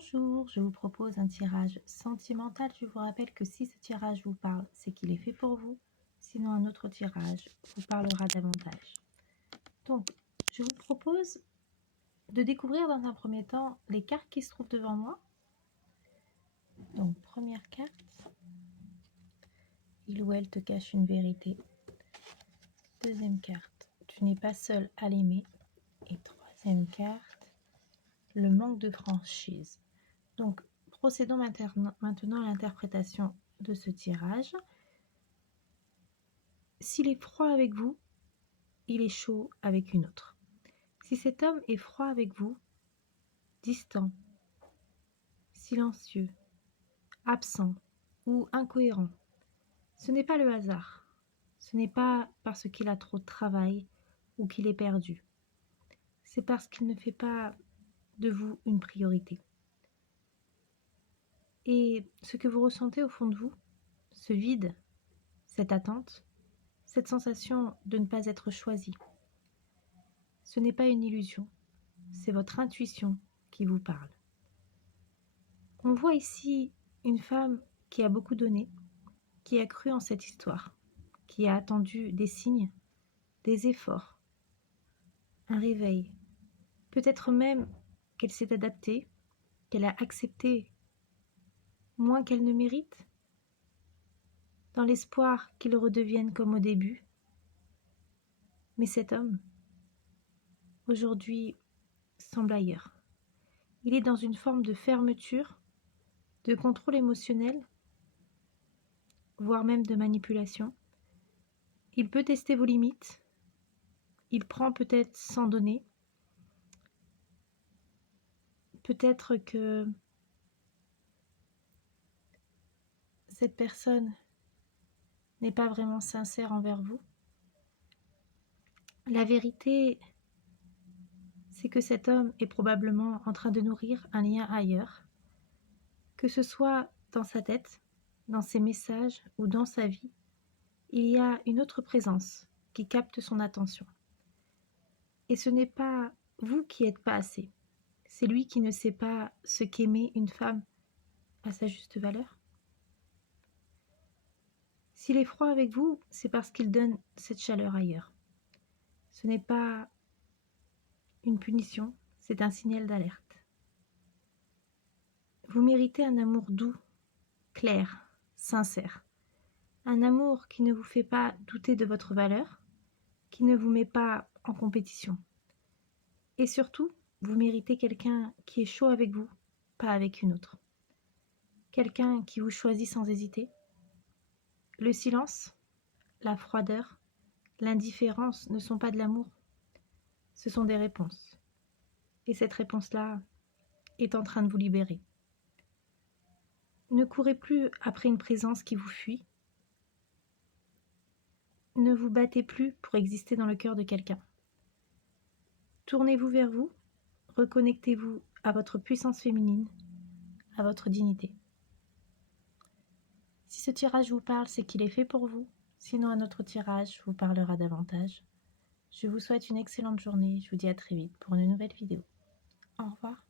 Bonjour, je vous propose un tirage sentimental. Je vous rappelle que si ce tirage vous parle, c'est qu'il est fait pour vous. Sinon, un autre tirage vous parlera davantage. Donc, je vous propose de découvrir dans un premier temps les cartes qui se trouvent devant moi. Donc, première carte, il ou elle te cache une vérité. Deuxième carte, tu n'es pas seul à l'aimer. Et troisième carte, le manque de franchise. Donc, procédons maintenant à l'interprétation de ce tirage. S'il est froid avec vous, il est chaud avec une autre. Si cet homme est froid avec vous, distant, silencieux, absent ou incohérent, ce n'est pas le hasard. Ce n'est pas parce qu'il a trop de travail ou qu'il est perdu. C'est parce qu'il ne fait pas de vous une priorité. Et ce que vous ressentez au fond de vous, ce vide, cette attente, cette sensation de ne pas être choisi, ce n'est pas une illusion, c'est votre intuition qui vous parle. On voit ici une femme qui a beaucoup donné, qui a cru en cette histoire, qui a attendu des signes, des efforts, un réveil. Peut-être même qu'elle s'est adaptée, qu'elle a accepté moins qu'elle ne mérite, dans l'espoir qu'il redevienne comme au début. Mais cet homme, aujourd'hui, semble ailleurs. Il est dans une forme de fermeture, de contrôle émotionnel, voire même de manipulation. Il peut tester vos limites, il prend peut-être sans donner. Peut-être que cette personne n'est pas vraiment sincère envers vous. La vérité, c'est que cet homme est probablement en train de nourrir un lien ailleurs, que ce soit dans sa tête, dans ses messages ou dans sa vie. Il y a une autre présence qui capte son attention. Et ce n'est pas vous qui n'êtes pas assez, c'est lui qui ne sait pas ce qu'aimer une femme à sa juste valeur. S'il est froid avec vous, c'est parce qu'il donne cette chaleur ailleurs. Ce n'est pas une punition, c'est un signal d'alerte. Vous méritez un amour doux, clair, sincère. Un amour qui ne vous fait pas douter de votre valeur, qui ne vous met pas en compétition. Et surtout, vous méritez quelqu'un qui est chaud avec vous, pas avec une autre. Quelqu'un qui vous choisit sans hésiter. Le silence, la froideur, l'indifférence ne sont pas de l'amour. Ce sont des réponses. Et cette réponse-là est en train de vous libérer. Ne courez plus après une présence qui vous fuit. Ne vous battez plus pour exister dans le cœur de quelqu'un. Tournez-vous vers vous, reconnectez-vous à votre puissance féminine, à votre dignité. Si ce tirage vous parle, c'est qu'il est fait pour vous. Sinon, un autre tirage vous parlera davantage. Je vous souhaite une excellente journée. Je vous dis à très vite pour une nouvelle vidéo. Au revoir.